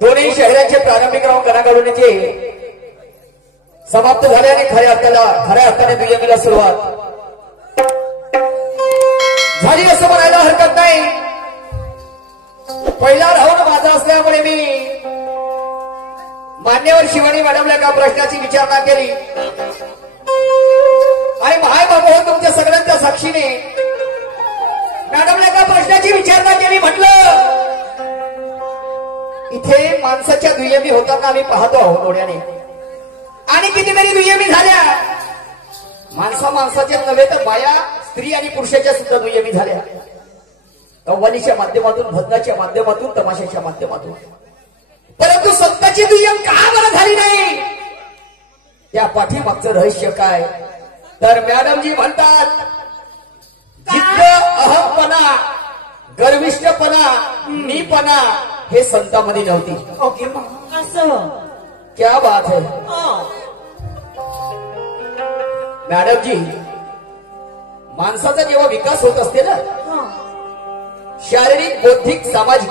दोन्ही शहरांचे प्रारंभिक राऊंड गणागणनेचे समाप्त झाले आणि खऱ्या अर्थाने दुय्यमीला सुरुवात झाली असं म्हणायला हरकत नाही। पहिला राऊंड माझा असल्यामुळे मी मान्यवर शिवानी मॅडमला एका प्रश्नाची विचारणा केली आणि माय बाबा तुमच्या सगळ्यांच्या साक्षीने मॅडमला एका प्रश्नाची विचारणा केली। म्हटलं इथे माणसाच्या दुय्यमी होताना आम्ही पाहतो आहोत डोळ्याने आणि कितीतरी दुय्यमी झाल्या। माणसाच्या नव्हे तर बाया स्त्री आणि पुरुषाच्या सुद्धा दुय्यमी झाल्या। कव्वालीच्या माध्यमातून, भजनाच्या माध्यमातून, तमाशाच्या माध्यमातून, परंतु संतांची दुय्यम का बरं झाली नाही? त्या पाठीमागचं रहस्य काय? तर मॅडमजी म्हणतात जिद्द, अहमपणा, गर्विष्ठपणा, मीपणा हे संतांमध्ये नव्हती। ओके असं क्या बात है मॅडमजी। माणसाचा जेव्हा विकास होत असते ना, शारीरिक, बौद्धिक, सामाजिक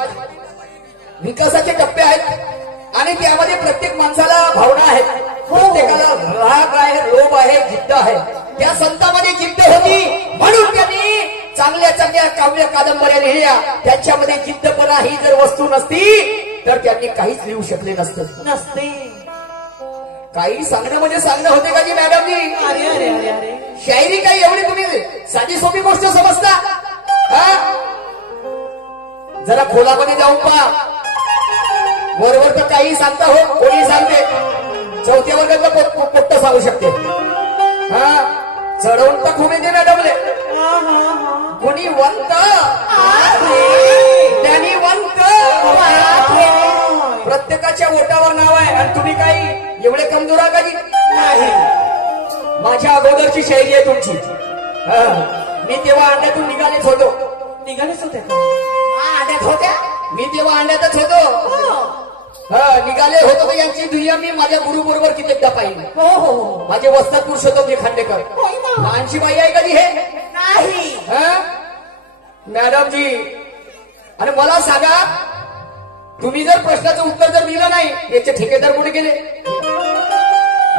विकासाचे टप्पे आहेत आणि त्यामध्ये प्रत्येक माणसाला भावना आहेत, प्रत्येकाला राग आहे, लोभ आहे, जिद्द आहे। त्या संतांमध्ये जिद्द होती म्हणून त्यांनी चांगल्या चांगल्या काव्य कादंबऱ्या लिहिल्या। त्यांच्यामध्ये जिद्दपणा ही जर वस्तू नसती तर त्यांनी काहीच लिहू शकले नसते। काही सांगणं म्हणजे सांगणं होते का जी मॅडमजी? अरे अरे अरे अरे शायरी काही एवढी तुम्ही साधी सोपी गोष्ट समजता? जरा खोलामध्ये जाऊन पहा, वरवर तर काही सांगता हो, कोणी सांगते, चौथ्या वर्गातलं पोट्ट सांगू शकते। चढवून तर खूप येते मॅडमले, कोणी वंत त्यांनी वंत, प्रत्येकाच्या ओटावर नाव आहे आणि तुम्ही काही एवढे कमजोर आहात का जी? नाही, माझ्या अगोदरची शैली आहे तुमची। मी तेव्हा अंड्यातून निघालेच होतो। निघालेच होते अंड्यात होत्या, मी तेव्हा अंड्यातच होतो। निघाले होतो तर यांची दुनिया मी माझ्या गुरु बरोबर कित्येकदा पाहिली। हो माझे वस्ताद पुरुषोत्तमजी खांडेकर। लहानशी बाई आहे कधी हे? नाही मॅडमजी। आणि मला सांगा, तुम्ही जर प्रश्नाचं उत्तर जर दिलं नाही, याचे ठेकेदार कुठे गेले?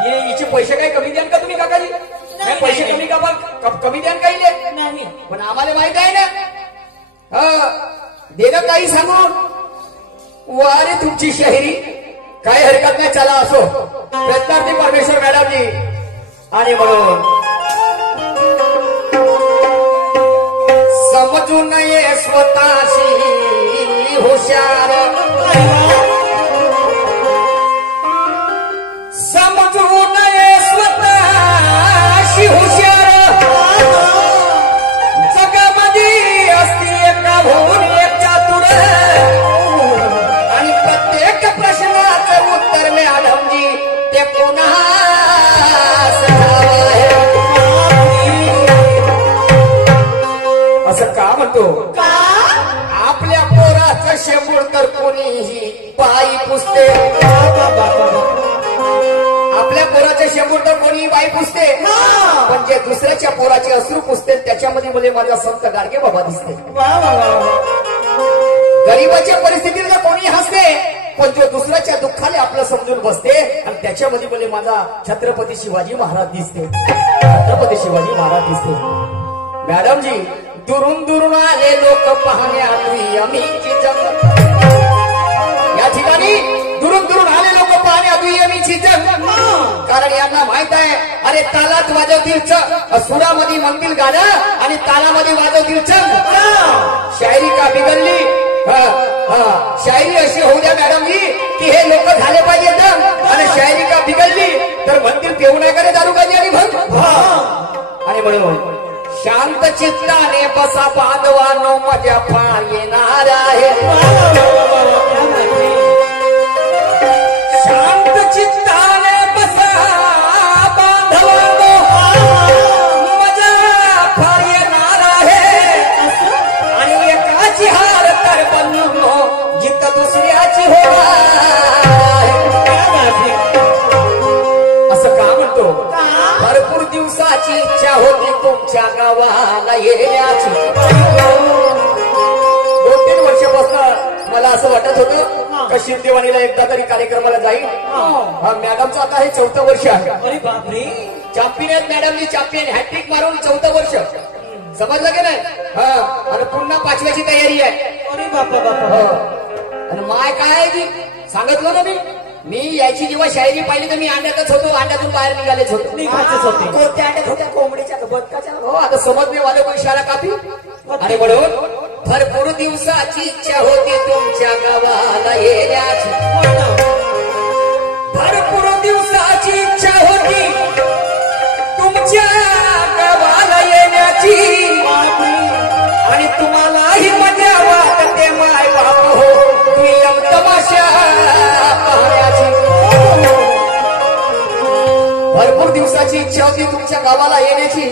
हिचे पैसे काय कमी द्याल का तुम्ही काकाजी? पैसे कमी द्याल काही नाही, पण आम्हाला माहित आहे ना देणं काही सांगून। वारे तुमची शाहिरी काय हरकत नाही, चला असो, प्रयत्नार्थी परमेश्वर मॅडमजी। आणि म्हणून समजू नये स्वतःशी हुशार, समजू नये स्वतःशी हुशार, जगामध्ये असती एका भून एक चातुर, आणि प्रत्येक प्रश्नाचं उत्तर मॅडमजी ते पुन्हा असं का म्हणतो? आपल्या पोराचं शेंबूड तर कोणीही बाई पुसते, आपल्या पोराचे शेंबूड तर कोणीही बाई पुसते, पण जे दुसऱ्याच्या पोराचे अश्रू पुसते त्याच्यामध्ये मला माझा संत गाडगे बाबा दिसते। गरीबाच्या परिस्थितीला कोणी हसते, पण जो दुसऱ्याच्या दुःखाने आपलं समजून बसते आणि त्याच्यामध्ये मला माझा छत्रपती शिवाजी महाराज दिसते, छत्रपती शिवाजी महाराज दिसते। मॅडमजी, दुरून दुरून आले लोक पाहण्यातून यमीची जंग, या ठिकाणी दुरून दुरून आले लोक पाहण्यातून यमीची जंग, कारण यांना माहित आहे अरे तालात वाजवतील सुरामध्ये म्हणतील गाणं आणि तालामध्ये वाजवतील चंग। शायरी का बिघडली? शायरी अशी होऊ द्या मॅडमजी की हे लोक झाले पाहिजे दंग, आणि शायरी का बिघडली तर म्हणतील पेऊ नाही करे दारू गाजी आणि भंग। आणि म्हणून शांत चित्ताने बसा बांधवानो, मजा फार येणार आहे। शांत चित्ताने बसा बांधवानो, मजा फार येणार आहे, आणि एकाची हार तर बनून जित दुसऱ्याची होणार। असं का म्हणतो? भरपूर दिवसाची इच्छा होती तुमच्या गावाला येण्याची, 2-3 वर्षापासून मला असं वाटत हा. होतं का शिंदेवाणीला एकदा तरी कार्यक्रमाला जाईल. हा मॅडमचं आता हे 4थं वर्ष आहे. अरे बापरे. चॅम्पियन आहेत मॅडमनी, चॅम्पियन हॅट्रिक मारून 4थं वर्ष. समजलं की नाही. हा आणि पुन्हा 5व्याची तयारी आहे. अरे बापा बापा. हो. आणि माय काय आहे की सांगितलं ना मी याची जेव्हा शायरी पाहिली तर मी अंड्यातच होतो, अंड्यातून बाहेर निघालेच होतो. निघायचेच होते. कोणत्या अंड्यात होत्या? कोंबडीच्या का बदकाच्या? हो आता समजणे वाले को इशारा कापी. आणि म्हणून भरपूर दिवसाची इच्छा होती तुमच्या गावाला येण्याची. भरपूर दिवसाची इच्छा होती तुमच्या गावाला येण्याची. आणि तुम्हालाही मजा वाटते माय बाप हो दुय्यम तमाशा पाहण्याची. भरपूर दिवसाची इच्छा होती तुमच्या गावाला येण्याची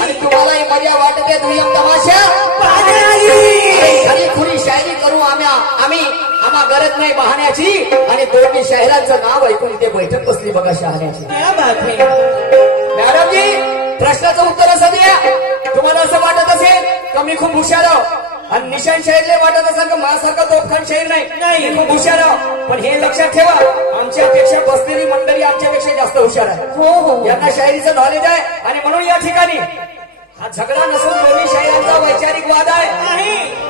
आणि तुम्हालाही मजा वाटते दुय्यम तमाशा पाहण्याची. खरी खुरी शायरी करू आम्ही आम्हा गरज नाही पाहण्याची. आणि दोन्ही शहरांचं नाव ऐकून इथे बैठक बसली बघा शहाण्याची. मॅडमजी प्रश्नाचं उत्तर असं द्या. तुम्हाला असं वाटत असेल का मी खूप हुशार आहो आणि निशान शाहीरले वाटत असेल का माझ्यासारखा तोफखान शाहीर नाही, मी खूप हुशार आहो. पण हे लक्षात ठेवा आमच्यापेक्षा बसलेली मंडळी आमच्यापेक्षा जास्त हुशार आहे. हो. यांना शायरीचं नॉलेज आहे. आणि म्हणून या ठिकाणी हा झगडा नसून दोन्ही शाहिरांचा वैचारिक वाद आहे.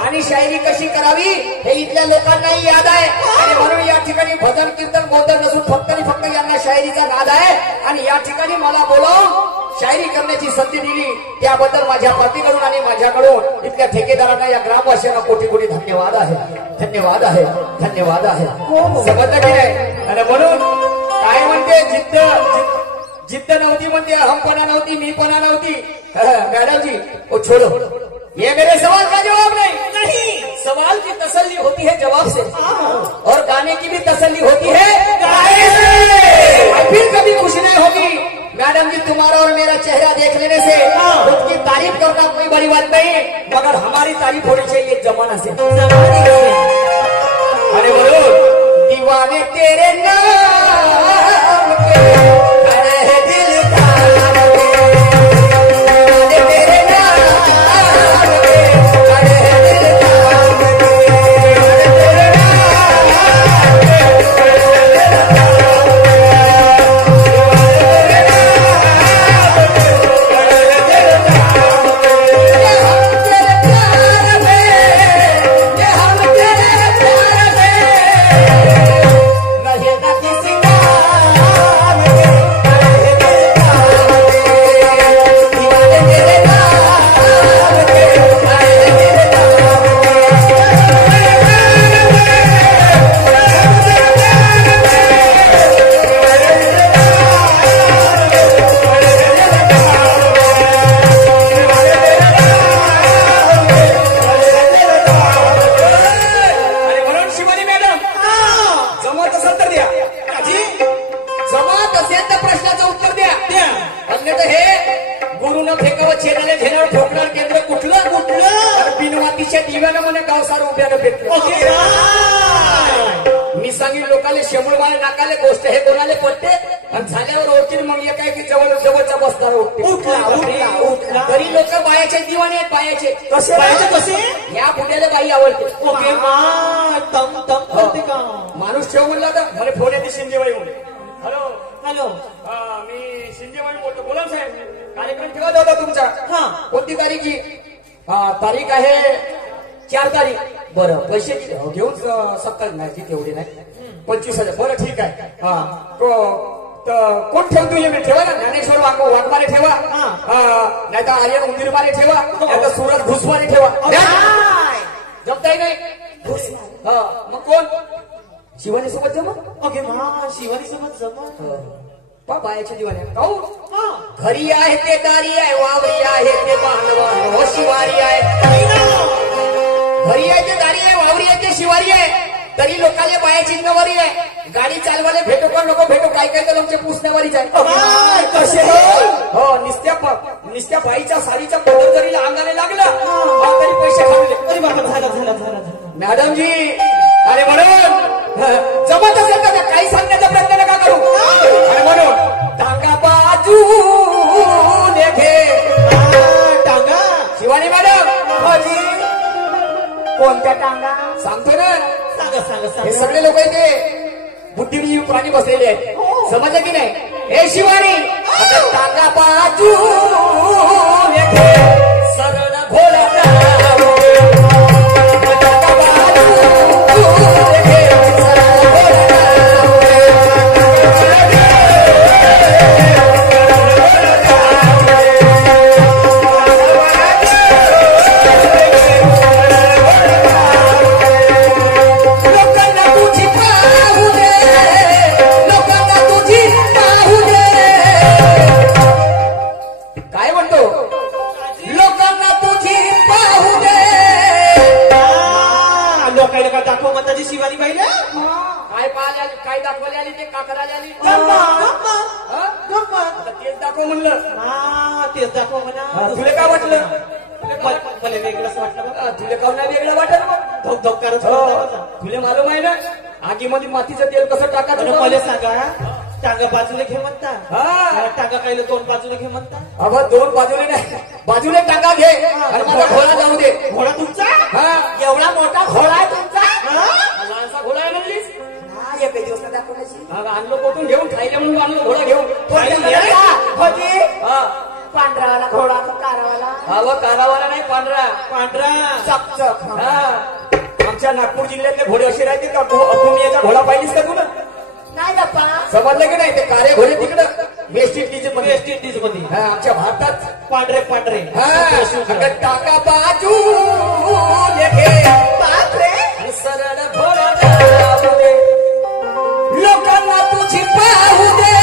आणि शायरी कशी करावी हे इथल्या लोकांनाही याद आहे. आणि म्हणून या ठिकाणी भजन कीर्तन बोलत नसून फक्त आणि फक्त यांना शायरीचा नाद आहे. आणि या ठिकाणी मला बोलावून शायरी करण्याची संधी दिली त्याबद्दल माझ्या पार्टीकडून आणि माझ्याकडून इथल्या ठेकेदारांना या ग्रामवासियांना कोटी कोटी धन्यवाद आहे. धन्यवाद आहे. धन्यवाद आहे. समजलं की नाही. आणि म्हणून काय म्हणते जिद्द नव्हती म्हणते, अहमपणा नव्हती, मीपणा नव्हती. मैडम जी वो छोड़ो, ये मेरे सवाल का जवाब नहीं. सवाल की तसल्ली होती है जवाब से और गाने की भी तसल्ली होती है गाने से. फिर कभी खुशी नहीं होगी मैडम जी तुम्हारा और मेरा चेहरा देख लेने से. खुद की तारीफ करना कोई बड़ी बात नहीं मगर हमारी तारीफ होनी चाहिए जमाना से. अरे बोलो दीवाने तेरे नाम के अरे दिल दिव्यानं म्हणे गाव सारं उभ्यानं भेटलं. मी सांगेन लोकाले शेमूळ माले नाकाले गोष्ट हे कोणाले पडते आणि झाल्यावर ओळखीन मग एक काय की जवळचा बसणार उठते. तरी लोक बायाचे दिवाणे आहेत. बायाचे कसे या पुण्याला बाई आवडते. माणूस ठेव म्हणला तर मला फोन येते शिंदेबाई म्हणून. Hello hello. मी शिंदेबाई बोलतो. बोला साहेब कार्यक्रम ठेवा होता तुमचा. कोणती तारीखी? तारीख आहे 4 तारीख. बरं पैसे घेऊन सकाळ नाही तेवढे नाही 25,000. बरं ठीक आहे. कोण ठेवतो मी ठेवा ना. ज्ञानेश्वर वाघमारे ठेवा, नाही तर आर्यन उंदीरमारे ठेवा, नाही तर सुरज घुसमारे ठेवा. जमताही नाही. मग कोण? शिवानी सोबत जमा. ओके शिवानी सोबत जमा. बायाच्या दिवाण्या काहून? घरी आहे ते दारी आहे, वावरी आहे ते बांधवान हो शिवारी आहे. घरी आहे ते दारी आहे, वावरी आहे ते शिवारी आहे. तरी लोकांना बायाची नवारी आहे. गाडी चालवायला भेटो का नको भेटो काय काय तर आमच्या पुसण्यावारीच आहे. कसे हो निस्त्या बाईच्या साडीचा पदर जरी अंगाने लागला तरी पैसे खाल्ले. अरे बाबा झाला. मॅडम जी अरे म्हणून जमत असेल तर काही सांगण्याचा प्रयत्न नका करू. अरे म्हणून टांगा बाजू घे. टांगा शिवानी मॅडम. कोणत्या टांगा सांगतो ना. सांगा हे सांगा सगळे लोक इथे बुद्धिजीवी प्राणी बसलेले आहेत. समजलं की नाही? हे शिवानी आता टाका बाजू सरळ घोडा जाऊ दे. टाका बाजू सरळ घोडा जाऊ लोकांना तुझी पाहू दे, लोकांना तुझी पाहू दे. काय म्हणतो? लोकांना तुझी पाहू दे. लोकायला का दाखव म्हणता जी शिवानी बाईला काय पाहायला आली, काय दाखवायला आली, ते का करायला आली? हा? आता तेच दाखव म्हणलं. तेच दाखव म्हणा तुला काय वाटलं? मला वेगळंच वाटलं बघ. तुला काऊन नाही वेगळं वाटत मग? धोक धोक करत हो. होता. तुला मालूम आहे ना आगीमध्ये मातीचं तेल कसं आणि टाकायचं? मला सांगा टांगा बाजूला घे म्हणता हा. टांगा कायला दोन बाजूला घे म्हणता अबा दोन बाजूने नाही, बाजूने टाका घे आणि माझा घोडा जाऊ दे. घोडा तुमचा हा. एवढा मोठा घोडा आहे तुमचा लहानसा घोडा आहे म्हणलीस? एक दिवस दाखवण्याची हा, आणलो कोठून घेऊन खायला म्हणून आणलो घोडा घेऊन. हा. पांढरावाला घोडा का कारावाला हा व कारावाला नाही, पांढरा. पांढरा चकचक हा. आमच्या नागपूर जिल्ह्यातले घोडे असे राहते का? अकोमियाचा घोडा पाहिलीस का तुला? नाही बाप्पा समजलं की नाही? ते कारे घोडे तिकडं वेस्ट इंडिज मध्ये. वेस्ट इंडिज मध्ये हा, आमच्या भारतात पांढरे पांढरे हा. टाका बाजू लेखे बापरे आणि सरळ घोडा जाऊ दे. लोकांना तुझी पाहू दे.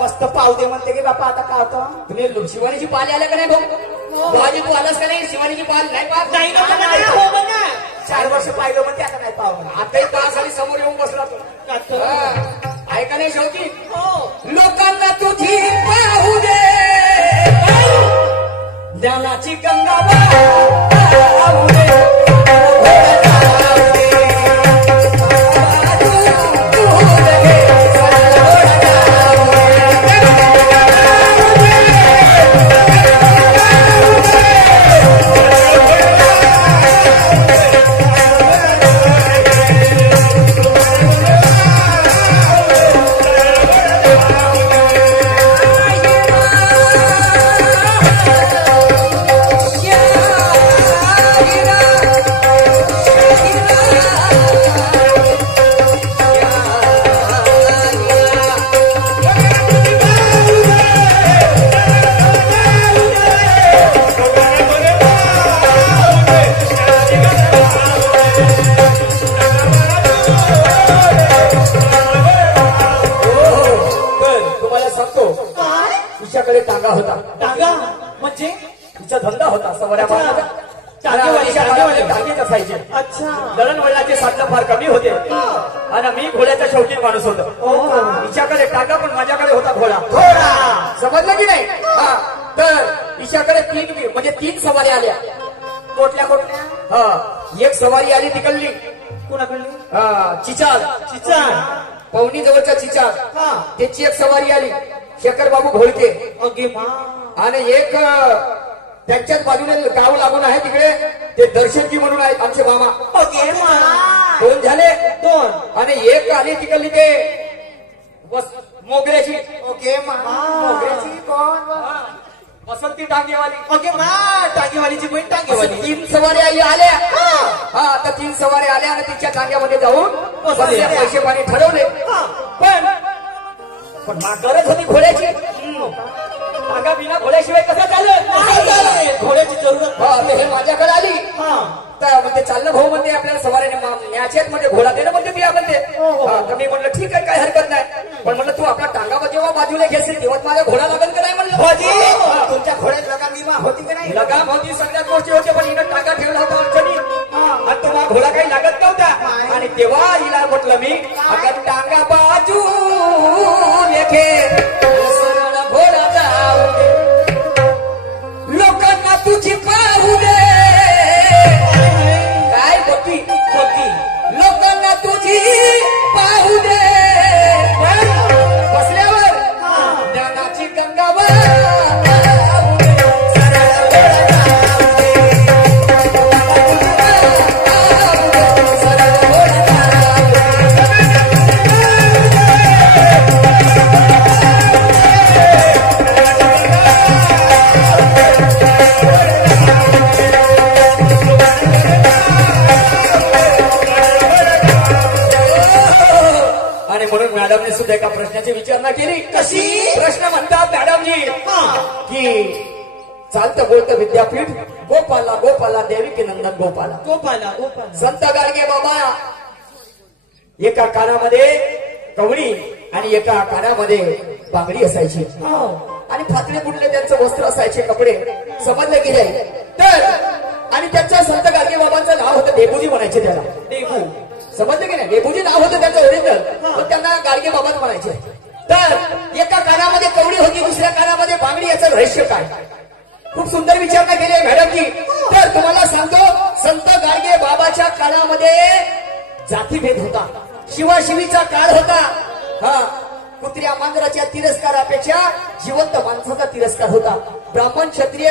मस्त पाव दे म्हणते की बापा आता काय होतं तुम्ही शिवानीची पाल आल्या का नाही भाऊ? भाजी तू आलास का नाही? शिवानीची पाल नाही पाहत? नाही ना म्हणा, नाही हो म्हणा. 4 वर्ष पाहिलं म्हणते आता नाही पाव म्हणा. आताही तास आणि समोर येऊन बसला तो. हा. आहे का नाही शेवटी? लोकांना तुझी पाहू दे. ज्ञानाची गंगा वाहू दे. तिच्याकडे टांगा होता. टांगा म्हणजे तिचा धंदा होता सवऱ्या मारण्याचा. टांगेवाली, टांगेवाली. टांगेच असायचे. अच्छा दळणवळणाचे साधनं फार कमी होते आणि मी घोड्याचा शौकीन माणूस होतो. तिच्याकडे टांगा पण माझ्याकडे होता घोडा. समजलं की नाही? हा. तर तिच्याकडे 3 म्हणजे 3 सवारी आल्या. कोटल्या कोटल्या हा. एक सवारी आली तिकडली कुणाकडली चिचार. चिचार पवनी जवळच्या चिचार. हा. त्याची एक सवारी आली शेखर बाबू घोळके. अगे मा आणि एक त्यांच्याच बाजूने गाव लागून आहे तिकडे ते दर्शनजी म्हणून आहेत आमचे मामा. अगे मा 2 झाले. 2 आणि एक आली तिकडली ते मोगऱ्याची. ओके मा मोगऱ्याची कोण वसंती टांगेवाली. ओके मा टांगेवालीची बहीण असे टांगेवाली 3 सवारी आई आल्या. हा. आता 3 सवारी आल्या आणि तिच्या टांग्यामध्ये जाऊन बसल्या. पैसे पाणी ठरवले. पण गरज होती घोड्याची. टांगा बिना घोड्याशिवाय कसं चाललं? घोड्याची जरूरत हा. हे माझ्याकडे आली हा तर म्हणते चाललं भाऊ म्हणते आपल्याला सवारीने न्यायचेत म्हणजे घोडा दे ना म्हणते ती म्हणते. हा. तर मी म्हणलं ठीक आहे काय हरकत नाही. पण म्हणलं तू आपला टांगा जेव्हा बाजूला घेशील तेव्हा माझा घोडा लागेल का नाही म्हणलं. तुमच्या घोड्यात लगाम विमा होती का नाही लगाम होती सगळ्यात गोष्टी होते पण हिनं टांगा ठेवला होता अडचणी आणि तो माझा घोडा काही लागत नव्हता. आणि तेव्हा हिला म्हटलं मी आता टांगा बाजू लेखे सरळ घोडा जाऊ दे. लोकांना तुझी पाहू दे. काय बघी बघी लोकांना तुझी पाहू दे. बसल्यावर ज्ञानाची गंगा वाहू दे. सरळ घोडा जाऊ दे. सुद्धा एका प्रश्नाची विचारणा केली. कशी? प्रश्न म्हणतात मॅडमजी की चालतं बोलतं विद्यापीठ गोपाला गोपाला देविकी नंदन गोपाला. गोपाला गोपाला संत गाडगे बाबा एका कानामध्ये कवडी आणि एका कानामध्ये बांगडी असायची आणि फातले बुडले त्यांचं वस्त्र असायचे, कपडे समजले की नाही. तर आणि त्यांच्या संत गाडगे बाबांचं नाव होतं डेबूजी म्हणायचे त्याला. डेबू समजलं की नाही. डेबूजी नाव होतं त्यांचं ओरिजिनल, पण त्यांना गाडगे बाबाच म्हणायचे. तर एका कानामध्ये कवडी होती, दुसऱ्या कानामध्ये बांगडी. याचं रहस्य काय? खूप सुंदर विचारणा केली आहे मॅडमजी. तर तुम्हाला सांगतो, संत गाडगे बाबाच्या कानामध्ये जातीभेद होता, शिवाशिवीचा काळ होता. हा, कुत्र्या मांजराच्या तिरस्कारापेक्षा जिवंत माणसाचा तिरस्कार होता. ब्राह्मण, क्षत्रिय,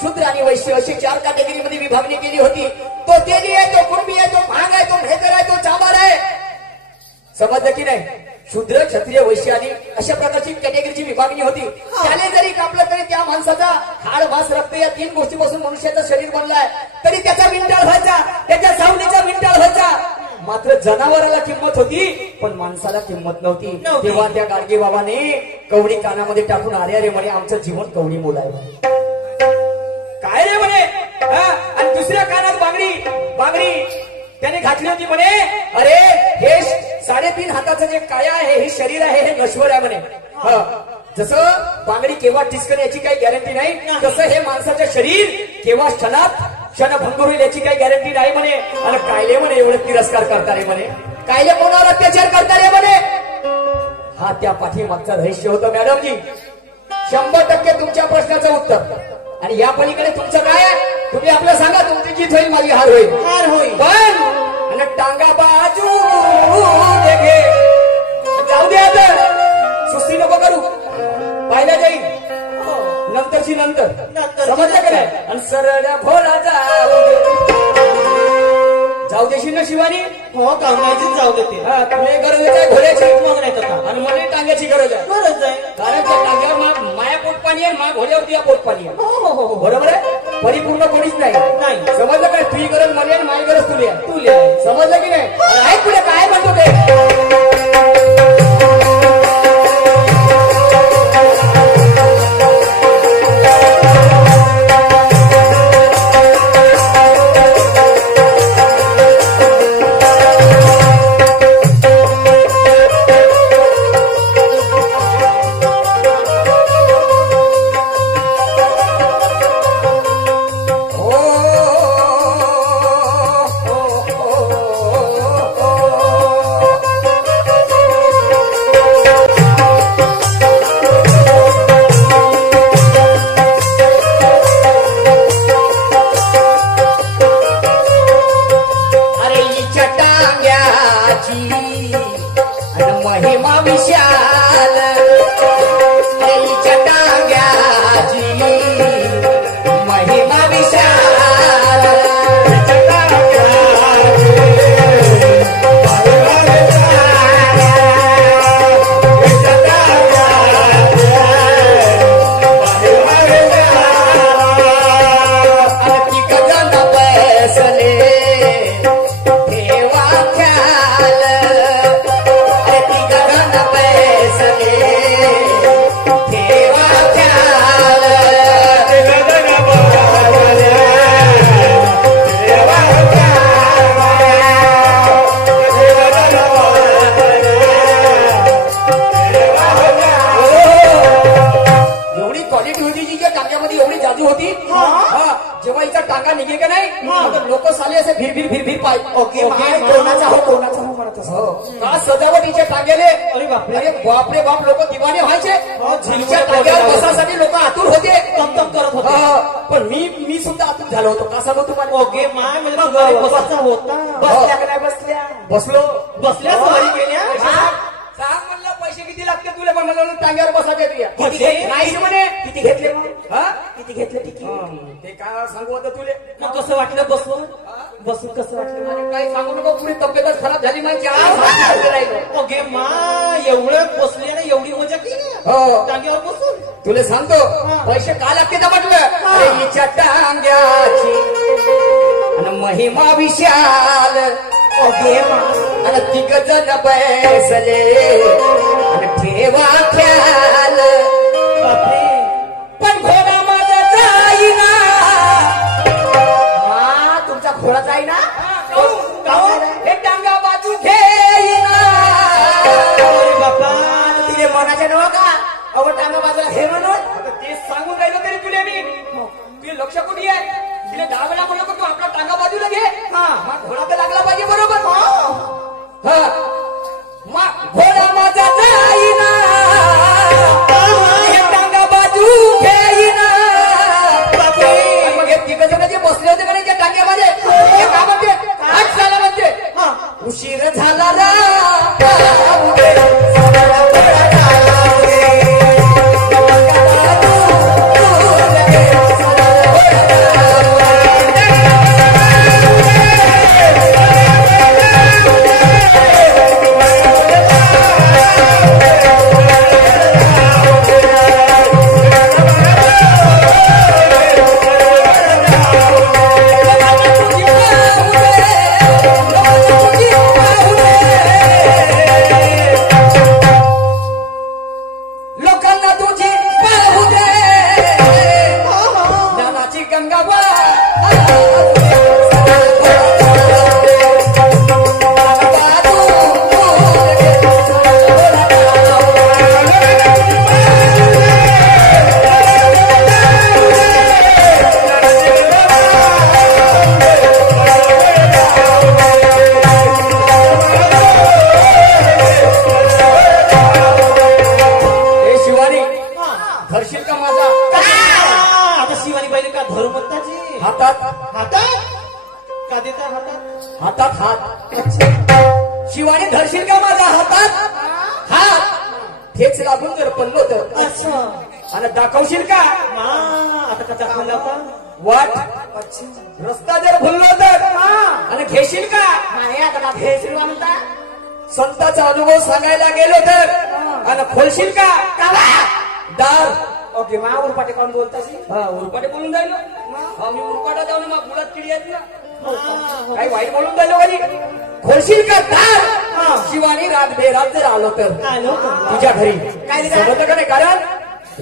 शूद्र आणि वैश्य अशी 4 कॅटेगरीमध्ये विभागणी केली होती. तो तेली आहे, तो कुणबी आहे, तो भांग आहे, तो म्हेकर आहे, तो चांबार आहे. समजलं की नाही. शूद्र, क्षत्रिय, वैश्य आणि अशा प्रकारची कॅटेगरीची विभागणी होती. त्याने जरी कापलं तरी त्या माणसाचा हाड, मांस, रक्त या 3 गोष्टीपासून मनुष्याचं शरीर बनलाय, तरी त्याचा मिंटाळ व्हायचा, त्याच्या सावलीचा मिंटाळ व्हायचा. मात्र जनावराला किंमत होती, पण माणसाला किंमत नव्हती. तेव्हा त्या गाडगे बाबाने कवडी कानामध्ये टाकून अरे अरे म्हणे आमचं जीवन कवडी मोलाय काय रे म्हणे. आणि दुसऱ्या कानात बांगडी बांगडी त्याने घातली होती म्हणे. अरे हे 3.5 हाताचं जे काया आहे, हे शरीर आहे, हे नश्वर आहे म्हणे. जसं बांगडी केव्हा टिस्कन याची काही गॅरंटी नाही, तसं हे माणसाचं शरीर केव्हा क्षणभंगुर होईल याची काही गॅरंटी नाही म्हणे. आणि कायले म्हणे एवढे तिरस्कार करता रे म्हणे, कायले कोणावर अत्याचार करता रे म्हणे. हा त्या पाठीमागचं रहस्य होतं मॅडमजी. 100% तुमच्या प्रश्नाचं उत्तर. आणि या पलीकडे तुमचं काय आहे? तुम्ही आपलं सांगा. तुमची जीत होईल, माझी हार होईल. हार होईल. पण टांगा बाजू घे, जाऊ दे आता, सुस्ती नको करू, पाहिलं जाईल नंतरची नंतर. समजलं का नाही. आणि सरळ भोला जाऊ देशील ना शिवानी. हो, टांगायची जाऊ देते. तुला गरज आहे घोड्याची, मग नाही का. आणि मला टांग्याची गरज आहे. गरज आहे, कारण त्या टांग्यावर माया पोट पाणी आहे, मा घोड्यावरती या पोट पाणी आहे. हो, बरोबर आहे. परिपूर्ण कोणीच नाही. समजलं काय. तुझी गरज मला आणि माझी गरज तुला आहे. समजलं की नाही. ऐक पुढे काय म्हणतो ते. लोक साले असे भीर पाय. कोणाचा हो म्हणत असं. का सजावटीच्या टांग्याले. अरे बापरे बाप, लोक दिवाने व्हायचे. झिलच्या टांग्यावर बसासाठी लोक आतुर होते, तम करत होते. पण मी सुद्धा आतुर झालो होतो. का सांगू तुम्हाला. ओके माय बसायचा होता. बसल्या का नाही बसल्या. बसल्या सवारी केल्या. सांग म्हणलं पैसे किती लागते तुला. पण मला टांग्यावर बसायचे नाही म्हणे. किती घेतले मग. किती घेतले तिकीट ते काय सांगू होतं तुले. मग कसं वाटलं बसून कसं वाटलं. अरे काही सांगू नको, पुरी तब्येतच खराब झाली माझी. ओके मा एवढं बसले ना, एवढी मजा केली टांग्यावर बसून. तुला सांगतो पैसे का लागते तर म्हटलं. हिच्या टांग्याची आणि महिमा विशाल. आणि 3 जण बैसले ठेवा ख्याल बापरे पण घोडा माझा जाईना हा तुमचा घोडा जाईना हे टांगा बाजू घेईना बापा तिने मनाच्या नव्ह का अव टांगा बाजूला घे म्हणून आता तेच सांगून राहिलो तरी तुला मी तुझे लक्ष कुठे आहे तिने 10 वेळा म्हणलं तू आपला टांगा बाजूला घे मग घोडा तर लागला पाहिजे बरोबर हा मग घोडा माझा जाईना हे टांगा बाजू घेईना मग हे तिघ जण जे बसले होते का नाही त्या टांग्यामध्ये हे काय म्हणते हात झाला म्हणते उशीर झाला रा लोकांना तुझी पाहू दे ज्ञानाची गंगावा धरशील का माझा आता शिवानी पहिले का धरू म्हणताची हातात हातात का देता हातात हातात हात शिवानी धरशील का माझा हातात हात ठेच लागून जर पडलो तर अच्छा आणि दाखवशील का आता का दाखवला होता वाट रस्ता जर भुललो तर आणि घेशील का नाही आता घेशील म्हणता संताचा अनुभव सांगायला गेलो तर आणि खोलशील का दार ओके मा उरपाटे कोण बोलताशी उरपाटे बोलून जाईल मी उरपाटा जाऊन मग मुलात किडी आहेत ना काही वाईट बोलून जाईल कधी खोलशील का दार शिवानी रात बेरात जर आलो तर आलो तुझ्या घरी काय समजलं का नाही कारण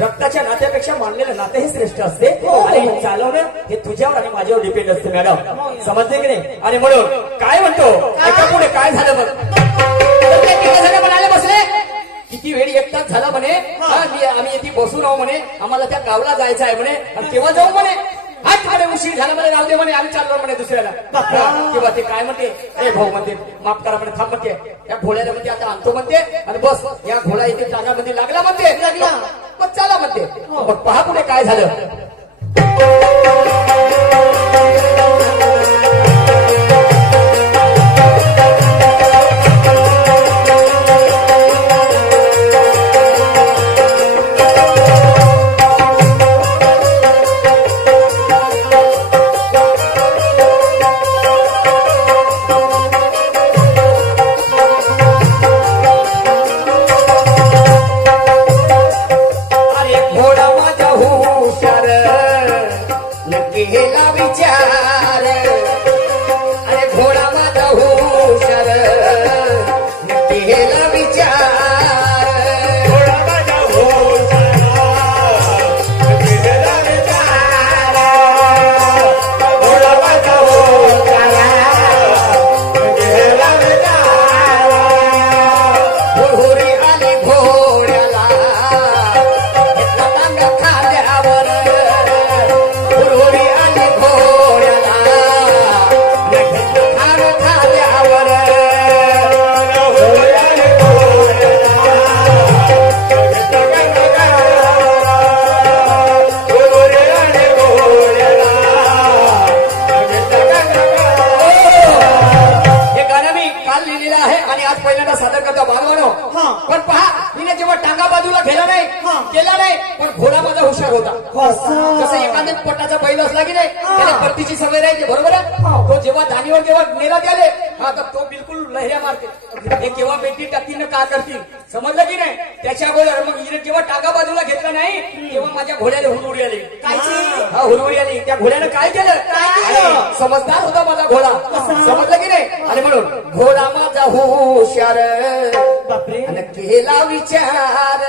रक्ताच्या नात्यापेक्षा मानलेलं नाते हे श्रेष्ठ असते आणि चालवणं हे तुझ्यावर आणि माझ्यावर डिपेंड असते मॅडम समजले की नाही आणि म्हणून काय म्हणतो एका पुढे काय झालं मग म्हणाले बसले किती वेळ 1 तास झाला म्हणे आम्ही इथे बसून आहो म्हणे आम्हाला त्या गावला जायचं आहे म्हणे आणि केव्हा जाऊ म्हणे आज म्हणे उशीर झाला म्हणे राहू दे म्हणे आम्ही चाललो म्हणे दुसऱ्याला किंवा ते काय म्हणते ए भाऊ म्हणते माफ करा म्हणे थांब म्हणते या घोड्याला म्हणते आता आणतो म्हणते आणि बस या घोडा इथे टांगामध्ये लागला म्हणते लागला मग चला म्हणते मग पहा पुढे काय झालं केला विचार अरे घोडा माझा हुशार केला विचार घोडा माझा हुशार केला विचार घोडा माझा हुशार केला विचार हुरी आली घोड्याला टांगा खांद्यावर पहिल्यांदा सादर करतो बागवानो पण पहा हिने जेव्हा टांगा बाजूला गेला नाही केला नाही पण घोडा माझा हुशार होता जसं एखाद्या पोटाचा बैल असला की नाही त्याला पट्टीची सवय राहायची बरोबर आहे तो जेव्हा दाणीवर जेव्हा नेला गेले तर तो बिलकुल लहऱ्या मारते हे केव्हा बेटी टाकीनं का करतील समजलं की नाही त्याच्या अगोदर मग हिने जेव्हा टांगा बाजूला घेतला नाही तेव्हा माझ्या घोड्याला हुरहुरी आली काय हुरहुरी आली त्या घोड्यानं काय केलं समजदार होता माझा घोडा समजलं की नाही आणि म्हणून घोडा माझा हुशार बापरे आणि केला विचार